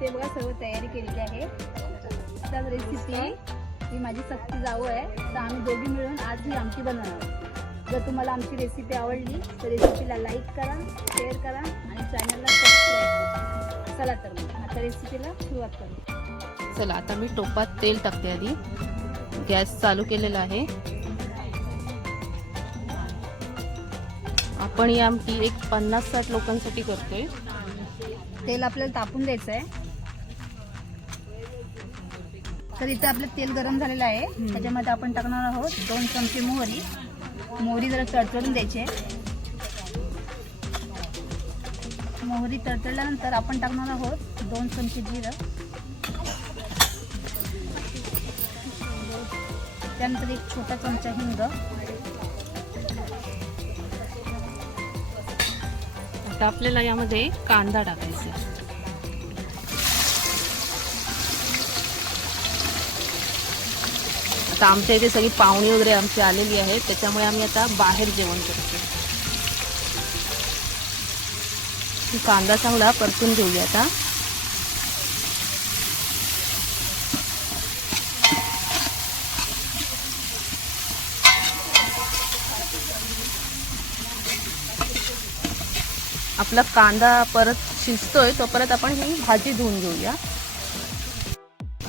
इथे बघा सर्व तयारी केलेली आहे. त्याच रेसिपी ही माझी सक्ती जाऊ आहे. तर आम्ही दोघी मिळून आज ही आमटी बनवणार आहोत. जर तुम्हाला आमची रेसिपी आवडली तर रेसिपीला लाईक करा शेअर करा आणि चॅनलला सबस्क्राईब करा. चला तर मग आता रेसिपीला सुरुवात करू. चला आता मी टोपात तेल टाकते आधी. गॅस चालू केलेला आहे. आपण ही आमटी एक पन्नास साठ लोकांसाठी करतोय. तेल आपल्याला तापून द्यायचं आहे तर इथं आपलं तेल गरम झालेलं आहे. त्याच्यामध्ये आपण टाकणार आहोत दोन चमचे मोहरी. मोहरी जरा तडतडून द्यायची. मोहरी तडतडल्यानंतर आपण टाकणार आहोत दोन चमचे जिरं. त्यानंतर एक छोटा चमचा हिंग. आता आपल्याला यामध्ये कांदा टाकायचा आता आमच्या इथे सगळी पाहुणी वगैरे आमची आलेली आहे त्याच्यामुळे आम्ही आता बाहेर जेवण करतो कांदा चांगला परतून घेऊया आता. आपला कांदा परत शिजतोय तोपर्यंत आपण ही भाजी धुवून घेऊया.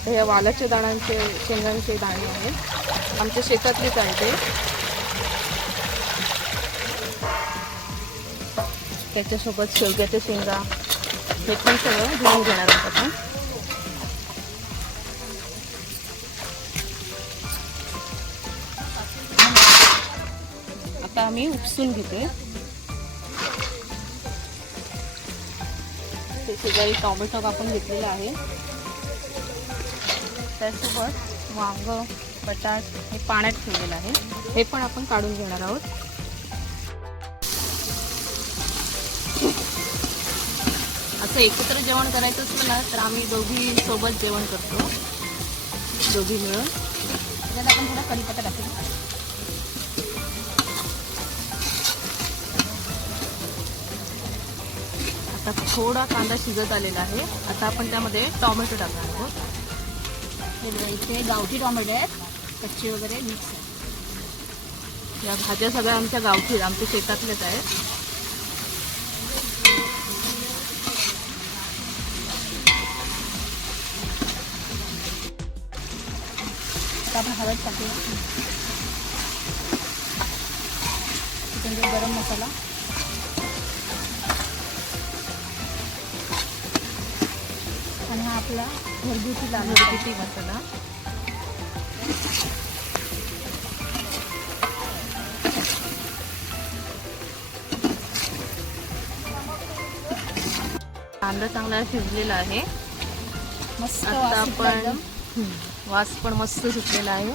हे वालाच्या दाणांचे शेंगांचे दाणे आहेत. आमच्या शेतातलीच आहे ते. त्याच्यासोबत शेवग्याच्या शेंगा हे पण सगळं धुवून घेणार आहोत आपण. आता आम्ही उपसून घेते ते शेजारी टॉमॅटो कापून घेतलेला आहे. त्यासोबत वांग बटाट हे पाण्यात ठेवलेलं आहे. हे पण आपण काढून घेणार आहोत. असं एकत्र जेवण करायचं असलं ना तर आम्ही दोघी सोबत जेवण करतो. दोघी मिळून. त्याच्यात आपण थोडा कढीपत्ता टाकू. आता थोडा कांदा शिजत आलेला आहे. आता आपण त्यामध्ये टॉमॅटो टाकणार आहोत. हे इथे गावठी टोमॅटो आहेत कच्चे वगैरे मिक्स आहेत. या भाज्या सगळ्या आमच्या गावठी आमच्या शेतातल्याच आहेत. आता आपण हळद टाकूया. गरम मसाला. आपला घरगुती लाल किती मसाला. कांदा चांगला शिजलेला आहे. मस्त आता आपण वास पण मस्त सुटलेला आहे.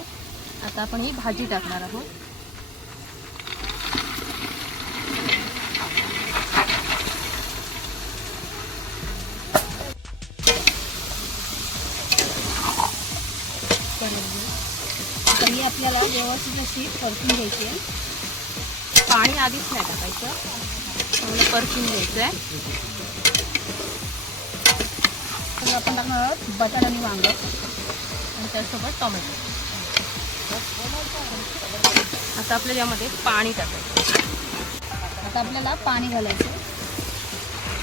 आता आपण ही भाजी टाकणार आहोत तर ही आपल्याला व्यवस्थित अशी परतून घ्यायची आहे. पाणी आधीच नाही टाकायचं. चांगलं परतून घ्यायचं आहे. तर आपण टाकणार आहोत बटाट आणि वांग आणि त्यासोबत टोमॅटो. आता आपल्याला यामध्ये पाणी टाकायचं आता आपल्याला पाणी घालायचं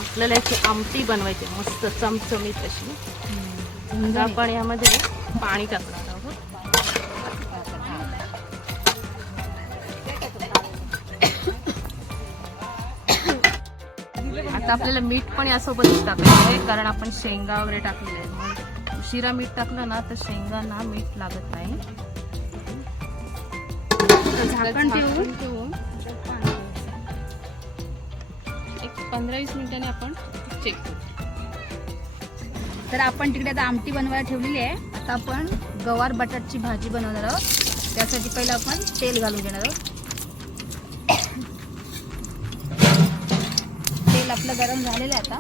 आपल्याला याची आमटी बनवायची मस्त चमचमीत अशी. आपण यामध्ये पाणी टाकणार आता आपल्याला मीठ पण यासोबतच टाकायचं आहे कारण आपण शेंगा वगैरे टाकलेले आहे मग उशिरा मीठ टाकलं ना तर शेंगांना मीठ लागत नाही. झाकण ठेवून ठेवून एक पंधरा वीस मिनिटांनी आपण चेक करू. तर आपण तिकडे आता आमटी बनवायला ठेवलेली आहे. आता आपण गवार बटाटची भाजी बनवणार आहोत. त्यासाठी पहिलं आपण तेल घालून घेणार आहोत तेल आपलं गरम झालेलं आहे आता.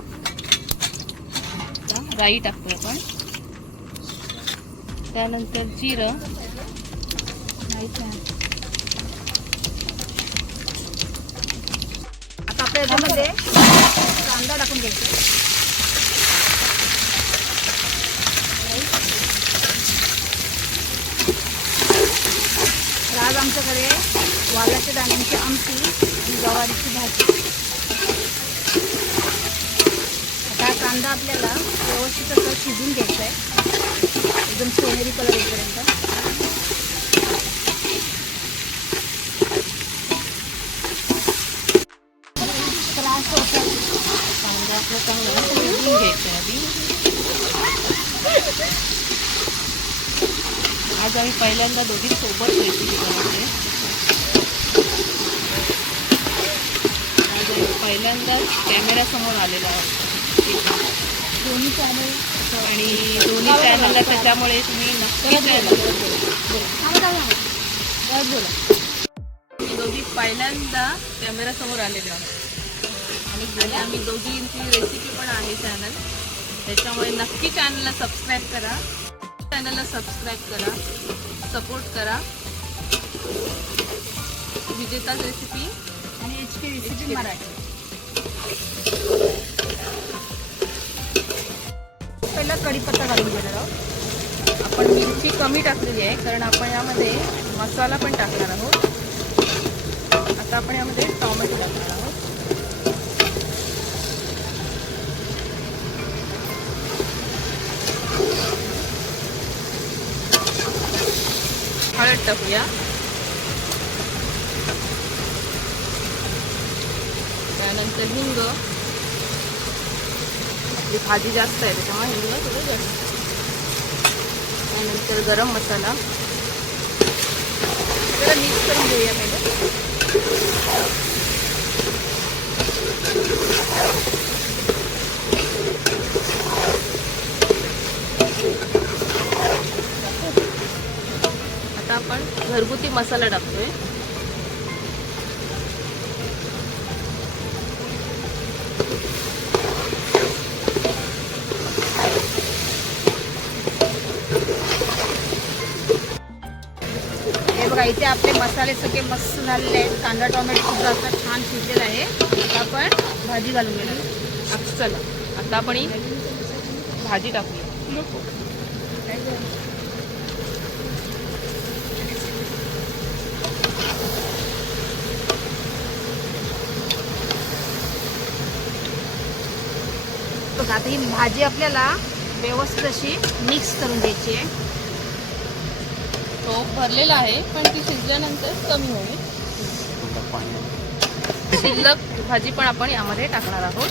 राई टाकतो आपण. त्यानंतर जिरं. आता आपल्या याच्यामध्ये कांदा टाकून घ्यायचा. आज आमच्याकडे वालाच्या दाण्यांची आमटी आणि गवारीची भाजी आता हा कांदा आपल्याला व्यवस्थित असं शिजून घ्यायचा आहे एकदम सोनेरी कलर येईपर्यंत. त्रास होतो कांदा आपला चांगला घ्यायचं घ्यायचा आधी आज आम्ही पहिल्यांदा दोघी सोबत रेसिपी बनवते आज पहिल्यांदाच कॅमेऱ्यासमोर आलेला आहोत. दोन्ही चॅनल आणि दोन्ही चॅनलला त्याच्यामुळे तुम्ही नक्की चॅनल बोला. दोघी पहिल्यांदा कॅमेऱ्यासमोर आलेलो आहोत. आणि आणि आम्ही दोघींची रेसिपी पण आहे चॅनल त्याच्यामुळे नक्की चॅनलला सबस्क्राईब करा. चॅनलला सबस्क्राईब करा. सपोर्ट करा. विजेताच रेसिपी आणि एच के रेसिपी मराठी. पहिला कढीपत्ता घालून घेणार आहोत. आपण मिरची कमी टाकलेली आहे कारण आपण यामध्ये मसाला पण टाकणार आहोत. आता आपण यामध्ये टॉमॅटो टाकणार आहोत. हळद टाकूया. त्यानंतर हिंग. आपली भाजी जास्त आहे त्याच्यामुळे हिंग थोडं जास्त. त्यानंतर गरम मसाला. जरा मिक्स करून घेऊया मॅडम आता आपण घरगुती मसाला टाकतोय. आपले मसाले सगळे मस्त झालेले आहेत. कांदा टोमॅटो सुद्धा असं छान शिजलेला आहे. आता आपण भाजी घालून घेणार. आता चला आता आपण ही भाजी टाकूया. बघा आता ही भाजी आपल्याला व्यवस्थित अशी मिक्स करून घ्यायची आहे. तो भरलेला आहे पण ती शिजल्यानंतर कमी होईल. शिल्लक भाजी पण आपण यामध्ये टाकणार आहोत.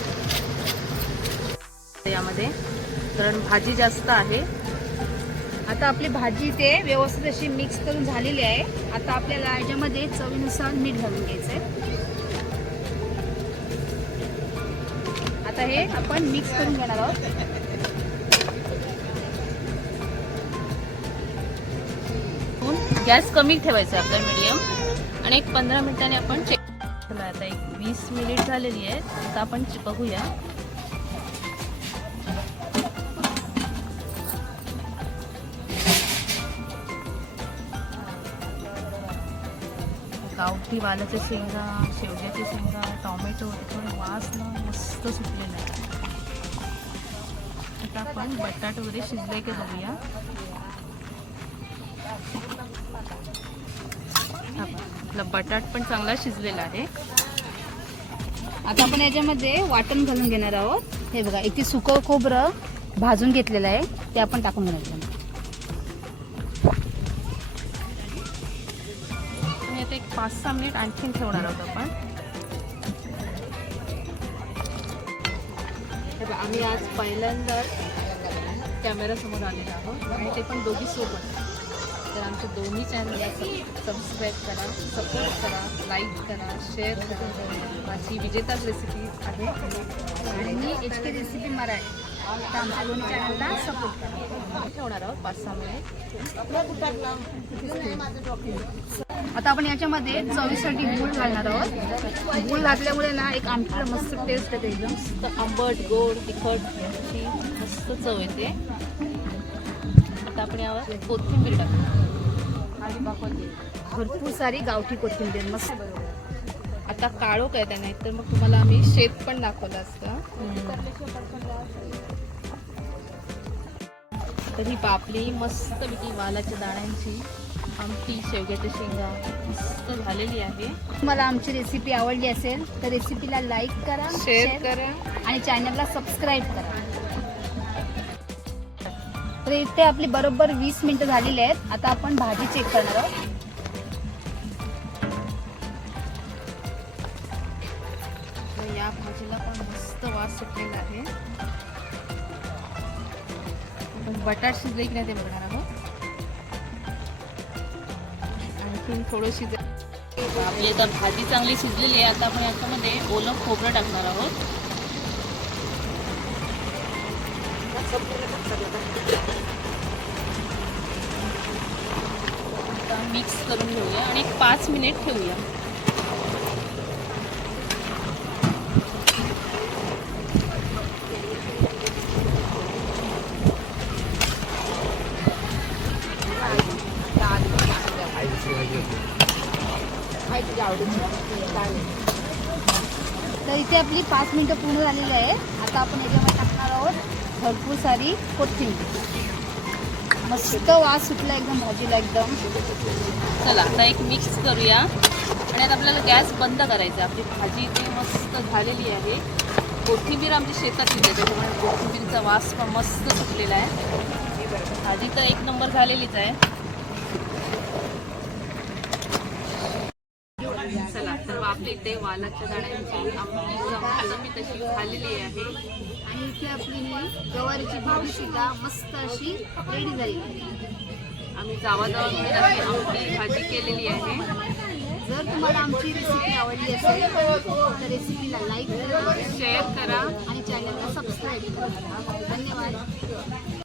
यामध्ये कारण भाजी जास्त आहे. आता आपली भाजी ते व्यवस्थित अशी मिक्स करून झालेली आहे. आता आपल्याला याच्यामध्ये चवीनुसार मीठ घालून घ्यायचं आहे आता हे आपण मिक्स करून घेणार आहोत. गॅस कमी ठेवायचा आहे आपला मिडियम आणि एक पंधरा मिनिटांनी आपण चेक आता एक वीस मिनिट झालेली आहे आता आपण बघूया. गावठी वालाच्या शेंगा शेवग्याच्या शेंगा टॉमॅटो थोडे वास ना मस्त सुटलेला आहे आता आपण बटाट वगैरे शिजले की बघूया. हा आपला बटाट पण चांगला शिजलेला आहे. आता आपण याच्यामध्ये वाटण घालून घेणार आहोत. हे बघा इथे सुकं खोबरं भाजून घेतलेलं आहे. ते आपण टाकून घेणार आहोत. आणि आता एक पाच सहा मिनिट आणखीन ठेवणार आहोत आपण. हे बघा, आम्ही आज पहिल्यांदाच कॅमेरासमोर आलेलो आहोत आणि ते पण दोघी सोबत. तर आमच्या दोन्ही चॅनलला सबस्क्राईब करा सपोर्ट करा लाईक करा शेअर करा. माझी विजेताच रेसिपी आहे. आणि मी एच के रेसिपी मराठी. तर आमच्या दोन्ही चॅनलला सपोर्ट करा. ठेवणार आहोत पाच सहा मिनिट आता आपण याच्यामध्ये चवीसाठी गूळ घालणार आहोत. गूळ घातल्यामुळे ना एक आमटीला मस्त टेस्ट येते एकदम. आंबट गोड तिखट अशी मस्त चव येते. आता आपण यावर कोथिंबीर टाकू. भरपूर सारी गावठी कोथिंबीर मस्त. आता आता काळोख आहे त्याने तर मग तुम्हाला आम्ही शेत पण दाखवलं असतं. तर ही पापडी मस्तपैकी वालाच्या दाण्यांची आमटी शेवग्याच्या शेंगा मस्त झालेली आहे. तुम्हाला आमची रेसिपी आवडली असेल तर रेसिपीला लाईक करा शेअर करा. आणि चॅनलला सबस्क्राईब करा. तर इथे आपली बरोबर वीस मिनिटं झालेली आहेत. आता आपण भाजी चेक करणार आहोत. या भाजीला पण मस्त वास सुटलेला आहे. आपण बटाट शिजले की नाही ते बघणार आहोत. आणखीन शिज आपली आता भाजी चांगली शिजलेली आहे. आता आपण याच्यामध्ये ओलं खोबरं टाकणार आहोत. आता मिक्स करून घेऊया आणि एक पाच मिनिट ठेवूया. तर इथे आपली पाच मिनिटं पूर्ण झालेली आहे. आता आपण याच्यामध्ये टाकणार आहोत. भरपूर सारी कोथिंबीर. मस्त वास सुटला एकदम भाजीला एकदम. चला आता एक मिक्स करूया. आणि आता आपल्याला गॅस बंद करायचा आपली भाजी ती मस्त झालेली आहे. कोथिंबीर आमच्या शेतात येते त्याच्यामुळे कोथिंबीरचा वास पण मस्त सुटलेला आहे. भाजी तर एक नंबर झालेलीच आहे. आपल्या इथे वालाच्या दाण्यांची आमटी चमचमी तशी झालेली आहे. आणि इथे आपली ही गवारीची भाजी सुद्धा मस्त अशी रेडी आहे आम्ही जावाजावामध्ये आमटी भाजी केलेली आहे. जर तुम्हाला आमची रेसिपी आवडली असेल तर रेसिपीला लाईक करा शेअर करा. आणि चॅनलला सबस्क्राईब करा. धन्यवाद.